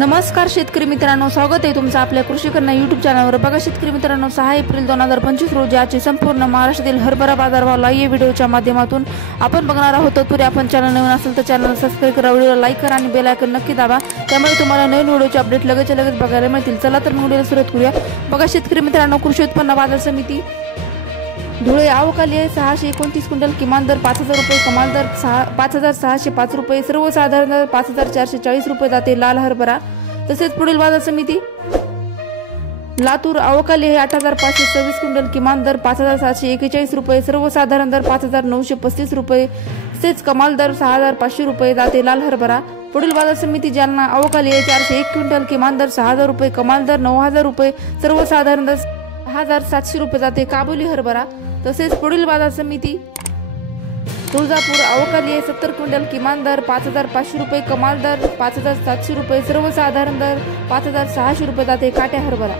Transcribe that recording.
नमस्कार शेतकरी मित्रांनो, स्वागत आहे तुमचं आपल्या कृषी कन्या यूट्यूब चॅनलवर। बघा शेतकरी मित्रांनो, 6 एप्रिल 2025 रोजी आजचे संपूर्ण महाराष्ट्रातील हरभरा बाजारभाव लाईव्ह व्हिडिओच्या माध्यमातून आपण बघणार आहोत। तरी आपण चॅनल नवीन असेल तर चॅनल सबस्क्राइब करा, व्हिडिओला लाईक करा आणि बेल आयकॉन नक्की दाबा, त्यामुळे तुम्हाला नवीन व्हिडिओचे अपडेट लगेच बघायला मिळतील। चला तर मग व्हिडिओला सुरुवात करूया। बघा शेतकरी मित्रांनो, कृषी उत्पन्न बाजार समिती धुळे आवकाली आहे 629 क्विंटल, किमान दर 5000 रुपये, कमाल दर 5605 रुपये, सर्वसाधारण दर 5440 रुपये जाते लाल हरभरा। तसेच पुढील बाजार समिती लातूर आवकाली आहे 8526 क्विंटल, किमान दर 5741 रुपये, सर्वसाधारण दर 5935 रुपये, तसेच कमाल दर 6500 रुपये जाते लाल हरभरा। पुढील बाजार समिती जालना आवकाली आहे 401 क्विंटल, किमान दर 6000 रुपये, कमाल दर 9000 रुपये, सर्वसाधारण दर 6700 रुपये जाते काबुली हरभरा। तसेच पुढील बाजार समिती तुळजापूर आवकाली आहे 70 क्विंटल, किमान दर 5500 रुपये, कमाल दर 5700 रुपये, सर्वसाधारण दर 5600 रुपये जाते काट्या हरभरा।